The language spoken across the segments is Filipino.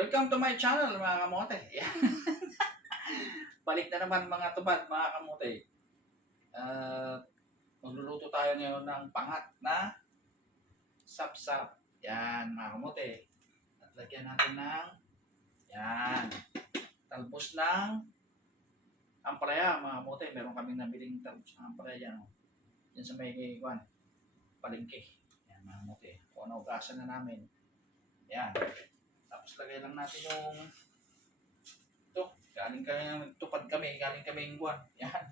Welcome to my channel mga kamote. Balik na naman mga tubad mga kamote. At magluluto tayo ngayon ng pangat na sapsap. Yan mga kamote. At lagyan natin ng yan. Talbos ng ampalaya mga kamote. Meron kaming nabiling talbos ng ampalaya yan. Yan sa may kwan. Palengke. Yan mga kamote. Kung ano ugasan na namin. Yan. Tapos lagay lang natin yung ito. Galing kami, tupad kami. Galing kami yung buwan. Yan.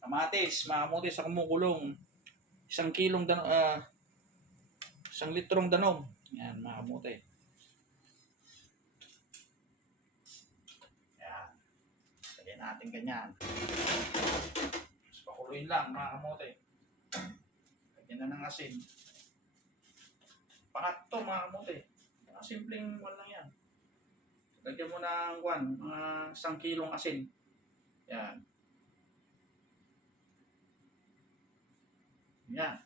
Kamatis. Mga kamote sa kumukulong. Isang kilong dan ah, isang litrong danog. Yan mga kamote. Yan. Lagyan natin ganyan. Tapos pakuluin lang mga kamote. Lagyan na ng asin. Pangat to mga kamote. Simpleng one lang yan. Lagyan mo ng one, mga isang kilong asin. Yan. Yan.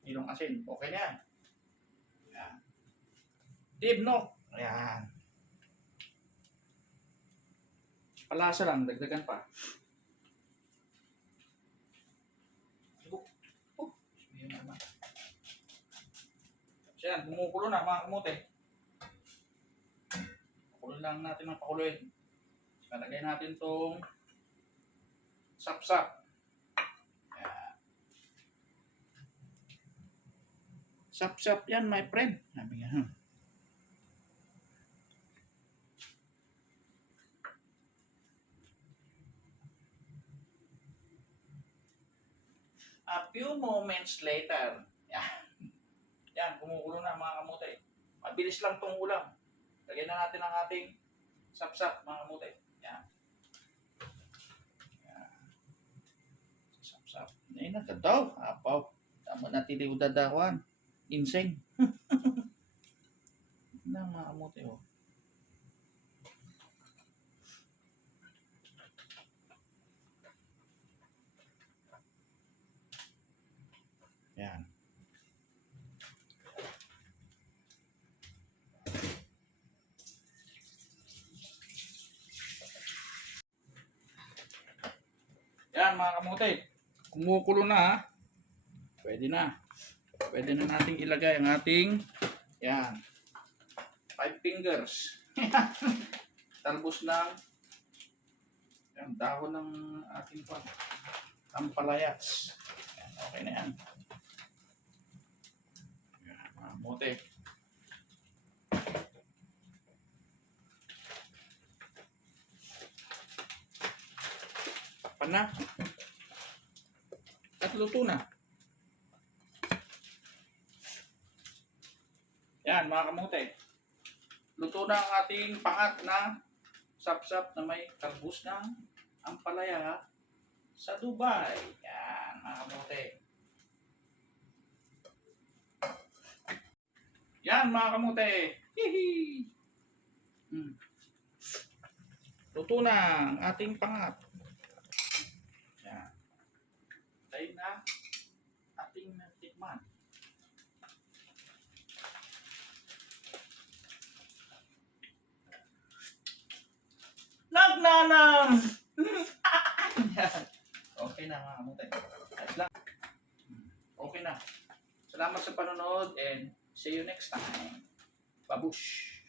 Kilong asin. Okay na yan. Yan. Tibnok. Yan. Palasa lang, dagdagan pa. Oh, oh. Kumukulo na mga kamote. Lang natin ng pakuloy. Kalagay natin tong sapsap. Yan. Sapsap yan, my friend. Sabi nga, hmm. A few moments later, yan. Yan, kumukulo na mga kamote. Mabilis lang tong ulam. Lagyan na natin ang ating sapsap mga kamote. Yan. Yan. Sapsap. Nay na ka daw. Apaw. Tama na tili udadawan. Inseng. na mga kamote oh. Yan. Yan mga kamote. Kumukulo na ha. Pwede na. Pwede na nating ilagay ang ating yan. Five fingers. Talbos ng yan, dahon ng ating pan. Ampalayas. Yan, okay na yan. Yan, mga kamote. Takpan na. At luto na. Yan, mga kamote. Luto na ang ating pangat na sapsap na may kalbus ng ampalaya sa Dubai. Yan, mga kamote. Yan, mga kamote. Hihi. Hmm. Luto na ang ating pangat. Yan. Tayo na ating tikman. Nagnanam! Yan. okay na mga lang. Okay na. Salamat sa panonood and see you next time. Babush!